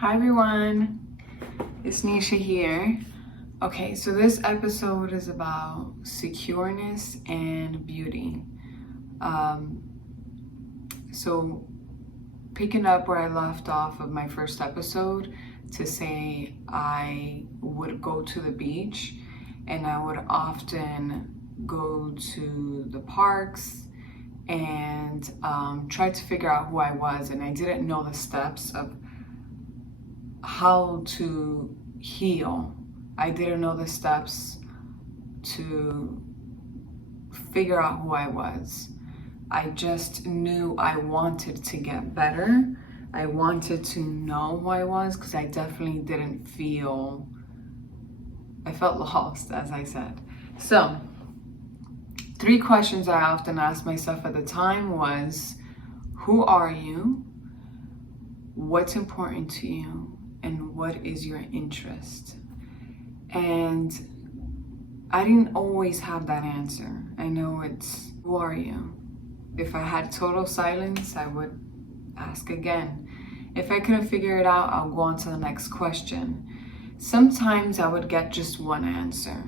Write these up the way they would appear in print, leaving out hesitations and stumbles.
Hi everyone, it's Nisha here. Okay, so this episode is about secureness and beauty. So picking up where I left off of my first episode, to say I would go to the beach and I would often go to the parks and try to figure out who I was, and I didn't know the steps of how to heal. I didn't know the steps to figure out who I was. I just knew I wanted to get better. I wanted to know who I was because I definitely didn't feel, I felt lost, as I said. So, 3 questions I often asked myself at the time was, who are you? What's important to you? And what is your interest? And I didn't always have that answer. I know it's, who are you? If I had total silence, I would ask again. If I couldn't figure it out, I'll go on to the next question. Sometimes I would get just one answer.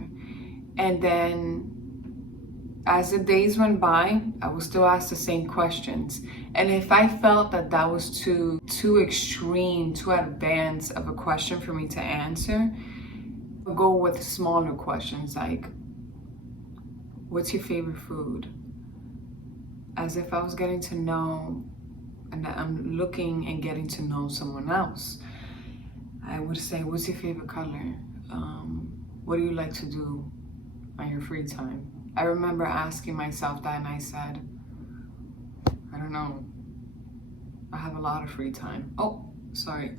And then as the days went by, I would still ask the same questions. And if I felt that that was too extreme, too advanced of a question for me to answer, I'll go with smaller questions like, what's your favorite food? As if I was getting to know, and I'm looking and getting to know someone else. I would say, what's your favorite color? What do you like to do on your free time? I remember asking myself that, and I said, I don't know. I have a lot of free time. Oh, sorry.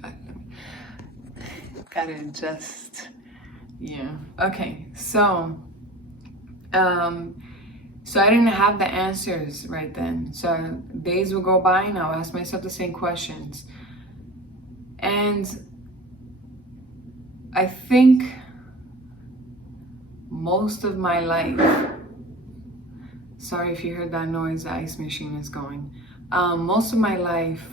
Gotta adjust. Yeah. Okay. So I didn't have the answers right then. So days would go by and I'll ask myself the same questions. And I think most of my life, sorry if you heard that noise, the ice machine is going. Most of my life,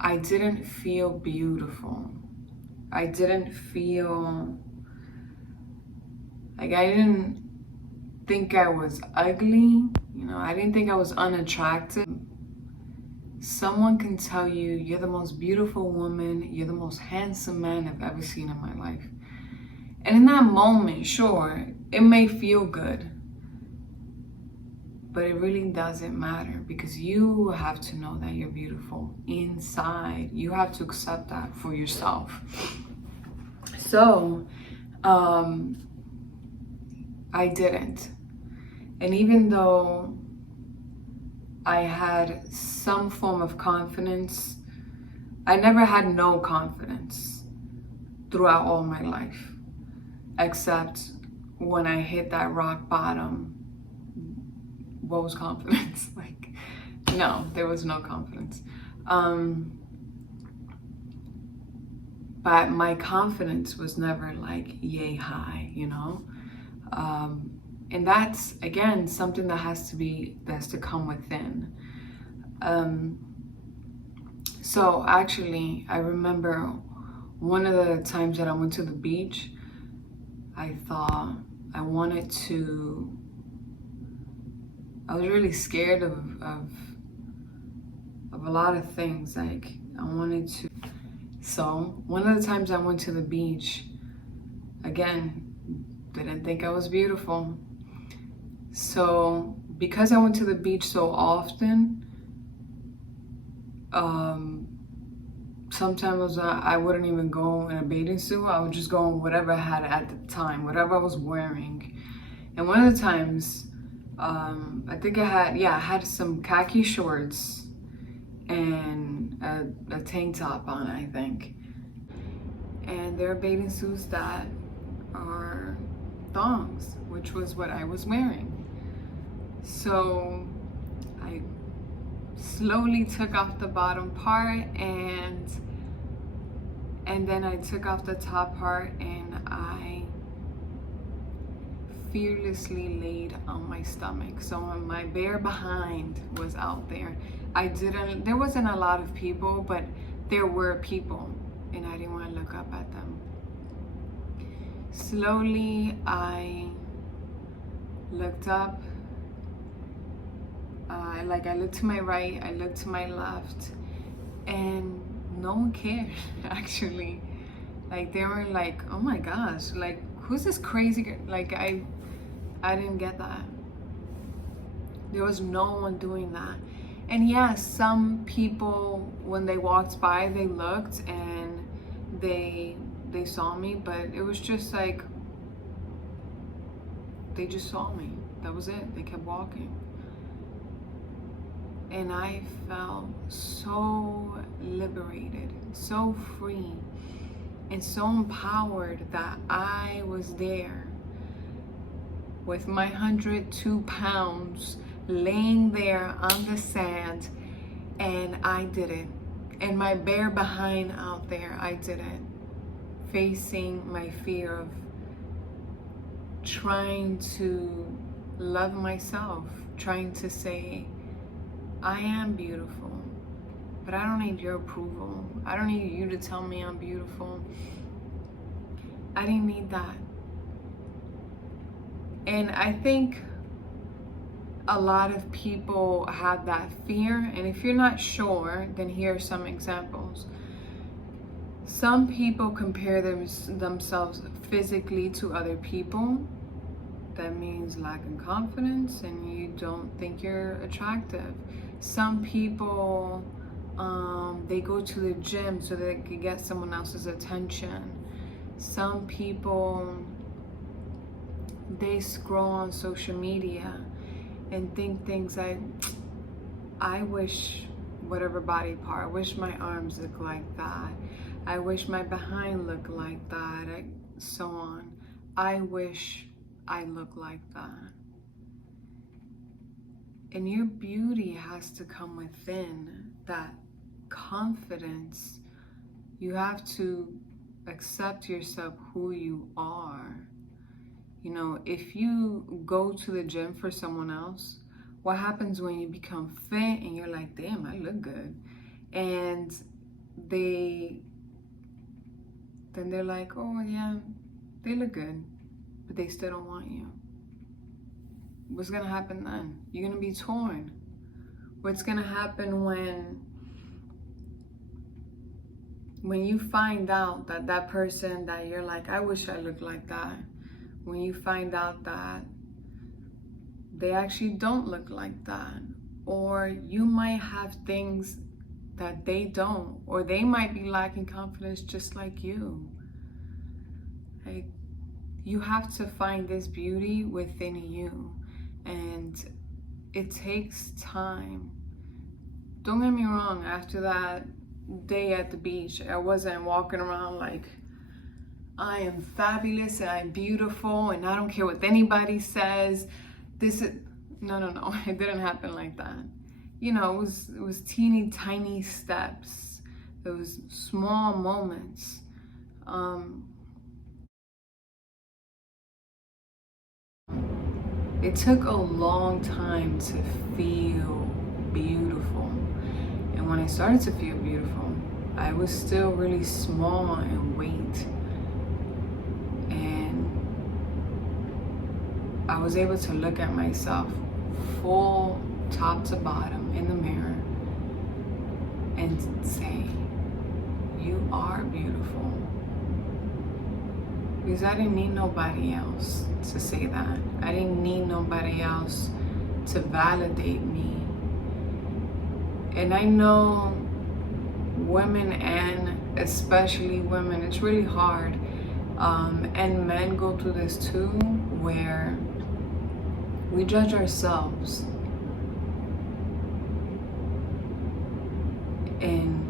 I didn't feel beautiful. I didn't feel, like I didn't think I was ugly. You know, I didn't think I was unattractive. Someone can tell you, you're the most beautiful woman, you're the most handsome man I've ever seen in my life. And in that moment, sure, it may feel good, but it really doesn't matter because you have to know that you're beautiful inside. You have to accept that for yourself. So, I didn't. And even though I had some form of confidence, I never had no confidence throughout all my life, except when I hit that rock bottom. What was confidence? Like, no, there was no confidence. But my confidence was never like yay high, you know? And that's, again, something that has to come within. So actually, I remember one of the times that I went to the beach, I thought I wanted to, I was really scared of a lot of things. Like I wanted to, so one of the times I went to the beach, again, didn't think I was beautiful. So because I went to the beach so often, sometimes I wouldn't even go in a bathing suit. I would just go in whatever I had at the time, whatever I was wearing. And one of the times, I think I had some khaki shorts and a tank top on, I think. And there are bathing suits that are thongs, which was what I was wearing. So I slowly took off the bottom part and then I took off the top part and I fearlessly laid on my stomach. So my bare behind was out there. There wasn't a lot of people, but there were people, and I didn't want to look up at them. Slowly, I looked up. I looked to my right, I looked to my left, and no one cared, actually. Like, they were like, oh my gosh, like, who's this crazy girl? Like, I didn't get that. There was no one doing that. And yeah, some people, when they walked by, they looked and they saw me, but it was just like, they just saw me. That was it. They kept walking. And I felt so liberated, so free, and so empowered that I was there with my 102 pounds laying there on the sand, and I did it. And my bare behind out there, I did it. Facing my fear of trying to love myself, trying to say, I am beautiful, but I don't need your approval. I don't need you to tell me I'm beautiful. I didn't need that. And I think a lot of people have that fear, and if you're not sure, then here are some examples. Some people compare themselves physically to other people. That means lacking confidence and you don't think you're attractive. Some people, they go to the gym so they can get someone else's attention. Some people, they scroll on social media and think things like, I wish whatever body part, I wish my arms look like that. I wish my behind looked like that, so on. I wish I look like that. And your beauty has to come within, that confidence. You have to accept yourself, who you are. You know, if you go to the gym for someone else, what happens when you become fit and you're like, damn, I look good? And then they're like, oh yeah, they look good, but they still don't want you. What's gonna happen then? You're gonna be torn. What's gonna happen when you find out that that person that you're like, I wish I looked like that, when you find out that they actually don't look like that, or you might have things that they don't, or they might be lacking confidence just like you. Like, you have to find this beauty within you, and it takes time. Don't get me wrong, after that day at the beach, I wasn't walking around like, I am fabulous and I'm beautiful and I don't care what anybody says. No, it didn't happen like that. You know, it was teeny tiny steps. Those small moments. It took a long time to feel beautiful. And when I started to feel beautiful, I was still really small in weight. And I was able to look at myself full top to bottom in the mirror and say, you are beautiful. Because I didn't need nobody else to say that. I didn't need nobody else to validate me. And I know women, and especially women, it's really hard. And men go through this too, where we judge ourselves. And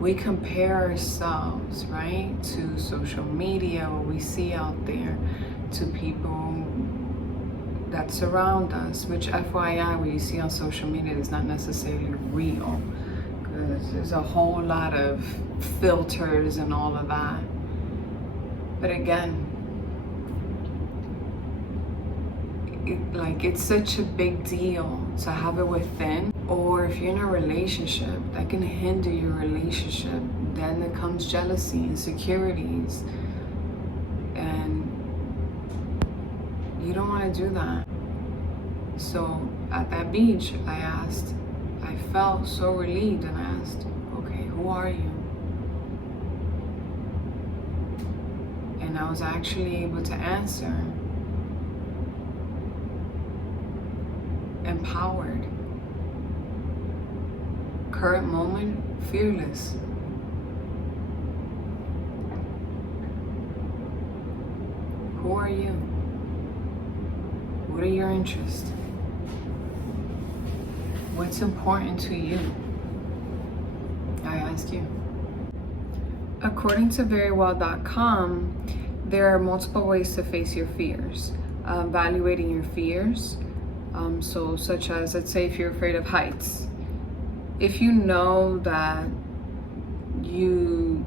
we compare ourselves, right, to social media, what we see out there, to people that surround us, which FYI, what you see on social media is not necessarily real, because there's a whole lot of filters and all of that. But again, it's such a big deal to have it within. Or if you're in a relationship, that can hinder your relationship. Then there comes jealousy, insecurities, and you don't want to do that. So at that beach, I felt so relieved, and I asked, okay, who are you? And I was actually able to answer, empowered. Current moment, fearless. Who are you? What are your interests? What's important to you? I ask you. According to verywell.com, there are multiple ways to face your fears. Evaluating your fears. So such as, let's say if you're afraid of heights. If you know that you're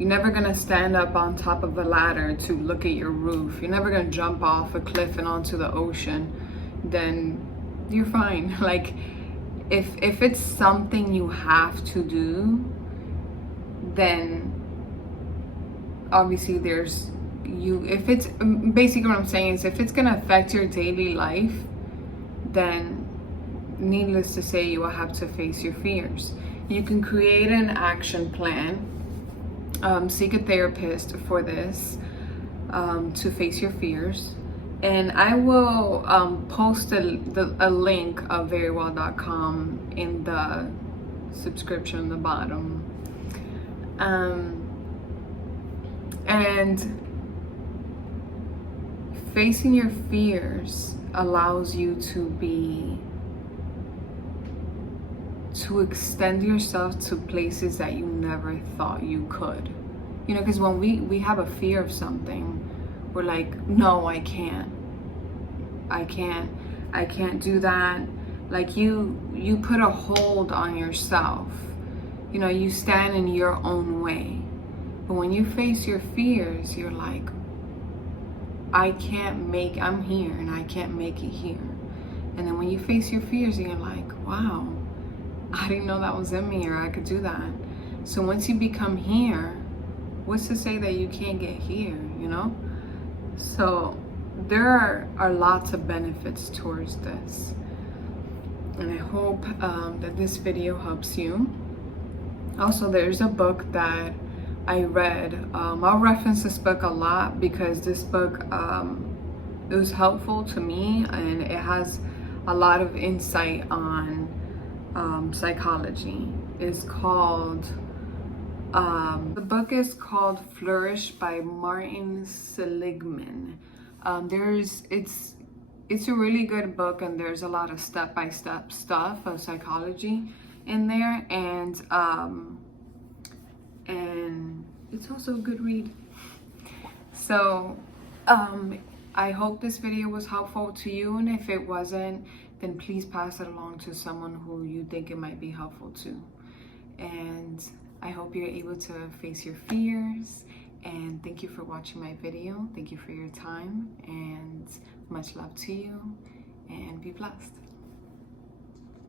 never gonna stand up on top of a ladder to look at your roof, you're never gonna jump off a cliff and onto the ocean, then you're fine. Like, if it's something you have to do, then obviously if it's basically what I'm saying is, if it's gonna affect your daily life, then needless to say, you will have to face your fears. You can create an action plan, seek a therapist for this, to face your fears. And I will post a link of verywell.com in the subscription at the bottom. And facing your fears allows you to extend yourself to places that you never thought you could. You know, because when we have a fear of something, we're like, no, I can't do that. Like, you put a hold on yourself. You know, you stand in your own way. But when you face your fears, you're like, I'm here and I can't make it here. And then when you face your fears, you're like, wow, I didn't know that was in me, or I could do that. So once you become here, what's to say that you can't get here, you know? So there are lots of benefits towards this. And I hope that this video helps you. Also, there's a book that I read. I'll reference this book a lot because this book, it was helpful to me, and it has a lot of insight on psychology. It's called, the book is called Flourish by Martin Seligman. It's a really good book, and there's a lot of step-by-step stuff of psychology in there, and it's also a good read. So I hope this video was helpful to you, and if it wasn't, then please pass it along to someone who you think it might be helpful to. And I hope you're able to face your fears, and thank you for watching my video. Thank you for your time, and much love to you, and be blessed.